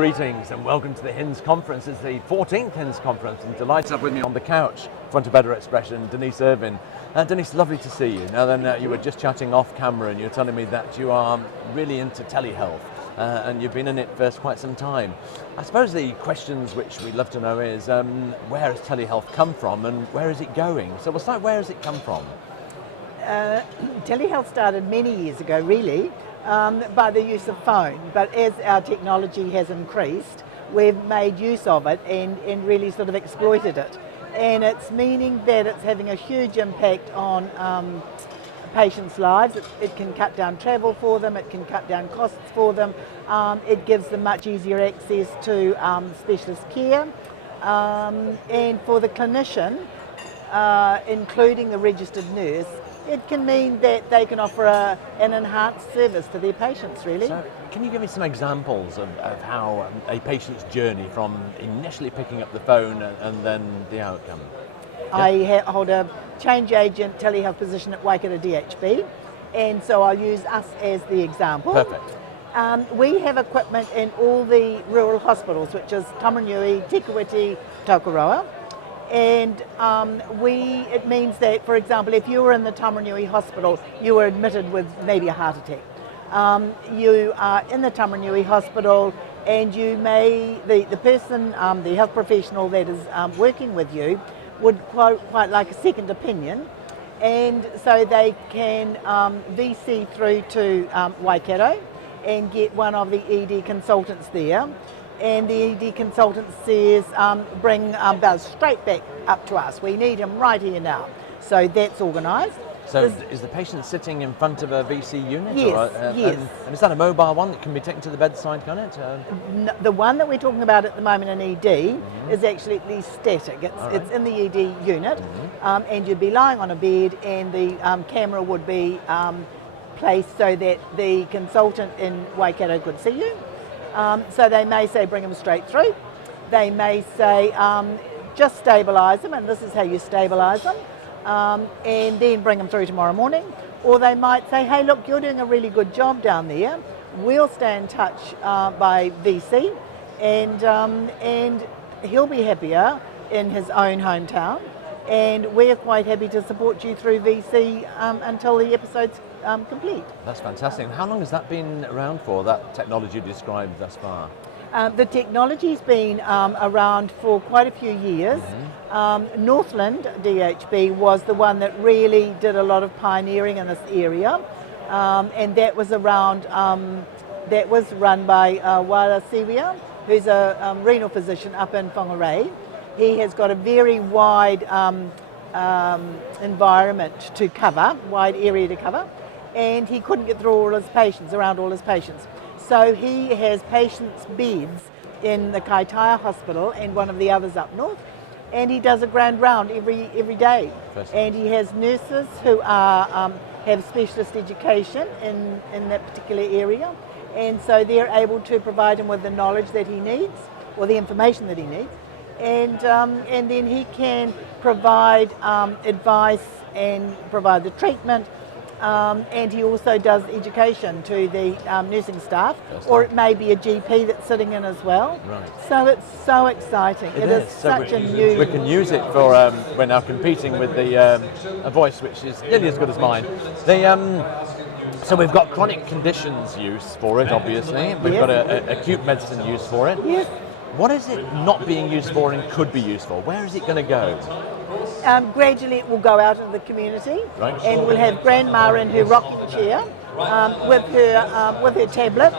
greetings and welcome to the HINZ conference. It's the 14th HINZ conference, and delighted to have with me on the couch, for want of better expression, Denise Irvine. Denise, lovely to see you. Now then, you were just chatting off camera and you were telling me that you are really into telehealth and you've been in it for quite some time. I suppose the questions which we'd love to know is where has telehealth come from and where is it going? So we'll start, where has it come from? Telehealth started many years ago, really, by the use of phone, but as our technology has increased, we've made use of it and really sort of exploited it. And it's meaning that it's having a huge impact on patients' lives. It can cut down travel for them, it can cut down costs for them, it gives them much easier access to specialist care, and for the clinician, including the registered nurse, it can mean that they can offer an enhanced service to their patients, really. So, can you give me some examples of how a patient's journey from initially picking up the phone and then the outcome? Yeah. I hold a change agent telehealth position at Waikato DHB, and so I'll use us as the example. Perfect. We have equipment in all the rural hospitals, which is Tamarunui, Tikawiti, Tokoroa. And it means that, for example, if you were in the Tamarunui hospital, you were admitted with maybe a heart attack. You are in the Tamarunui hospital and you may, the person, the health professional that is working with you would quite like a second opinion, and so they can VC through to Waikato and get one of the ED consultants there. And the ED consultant says, bring Buzz straight back up to us. We need him right here now. So that's organised. So is the patient sitting in front of a VC unit? Yes, yes. And is that a mobile one that can be taken to the bedside, can it? No, the one that we're talking about at the moment in ED is actually at least static. It's in the ED unit, and you'd be lying on a bed and the camera would be placed so that the consultant in Waikato could see you. So they may say bring them straight through. They may say just stabilise them, and this is how you stabilise them, and then bring them through tomorrow morning. Or they might say, hey look, you're doing a really good job down there. We'll stay in touch by VC, and he'll be happier in his own hometown, and we're quite happy to support you through VC until the episode's complete. That's fantastic. And how long has that been around for, that technology described thus far? The technology's been around for quite a few years. Northland DHB was the one that really did a lot of pioneering in this area, and that was around, that was run by Wala Siwia, who's a renal physician up in Whangarei. He has got a very wide environment to cover, wide area to cover, and he couldn't get through all his patients, around all his patients. So he has patients' beds in the Kaitaia Hospital and one of the others up north, and he does a grand round every day. And he has nurses who are have specialist education in that particular area, and so they're able to provide him with the knowledge that he needs, or the information that he needs, and then he can provide advice and provide the treatment. And he also does education to the nursing staff, or it may be a GP that's sitting in as well. Right. So it's so exciting. It is such a new... We can use it for, we're now competing with a voice which is nearly as good as mine. So we've got chronic conditions use for it, obviously. We've got acute medicine use for it. Yes. What is it not being used for and could be used for? Where is it going to go? Gradually it will go out into the community, right, and we'll have grandma in her rocking chair with her tablet,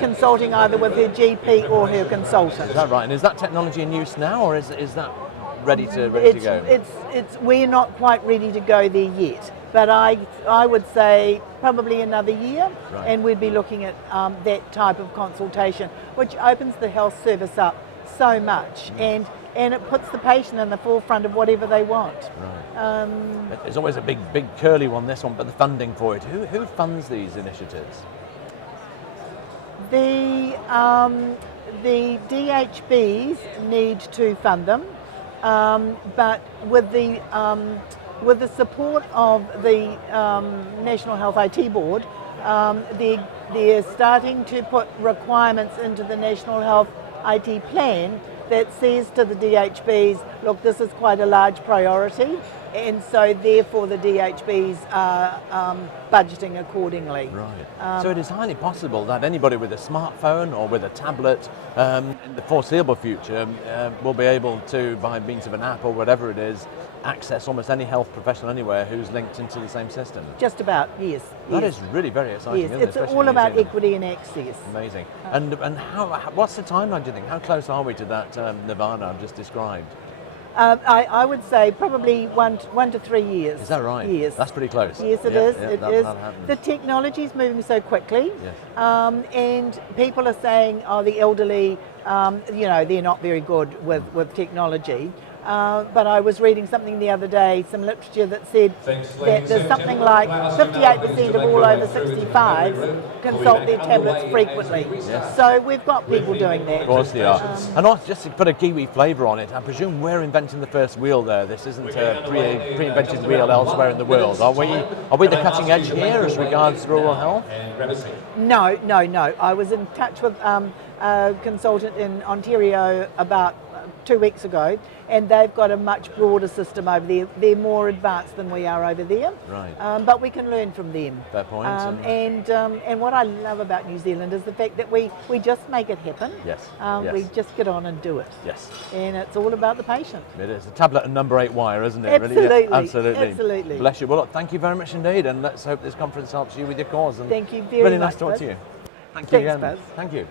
consulting either with her GP or her consultant. Is that right? And is that technology in use now, or is that ready to go? We're not quite ready to go there yet, but I would say probably another year, right, and we'd be looking at that type of consultation, which opens the health service up so much, and it puts the patient in the forefront of whatever they want. Right. There's always a big curly one, this one, but the funding for it, who funds these initiatives? The DHBs need to fund them, but with the with the support of the National Health IT Board, they're starting to put requirements into the National Health IT plan that says to the DHBs, look, this is quite a large priority, and so therefore the DHBs are budgeting accordingly. Right. So it is highly possible that anybody with a smartphone or with a tablet in the foreseeable future will be able to, by means of an app or whatever it is, access almost any health professional anywhere who's linked into the same system. Just about, yes. That yes. is really very exciting. Yes, Isn't it? it's Especially all in New about Zealand. equity and access. Amazing. And what's the timeline, do you think? How close are we to that nirvana I've just described? I would say probably 1 to 3 years. Is that right? Yes. That's pretty close. Yes, it Yeah, is. yeah, It that- is. that'll happen. The technology is moving so quickly, Yes. and people are saying, "Oh, the elderly, they're not very good with technology." But I was reading something the other day, some literature that said that there's something like 58% of all over 65s consult their tablets frequently. Yes. So we've got people doing that. Of course they are. And also, just to put a Kiwi flavour on it, I presume we're inventing the first wheel there. This isn't a pre-invented wheel elsewhere in the world. Are we the cutting edge here as regards rural health? No. I was in touch with a consultant in Ontario about 2 weeks ago, and they've got a much broader system over there. They're more advanced than we are over there, Right. But we can learn from them. Fair point. And what I love about New Zealand is the fact that we just make it happen. Yes. We Yes. just get on and do it. Yes. And it's all about the patient. It is. A tablet and number 8 wire, isn't it? Absolutely. Really? Yeah, absolutely. Absolutely. Bless you. Well, look, thank you very much indeed, and let's hope this conference helps you with your cause. And Thank you very really much, nice to talk Buzz. to you. Thank you Thanks, again. Buzz. Thank you.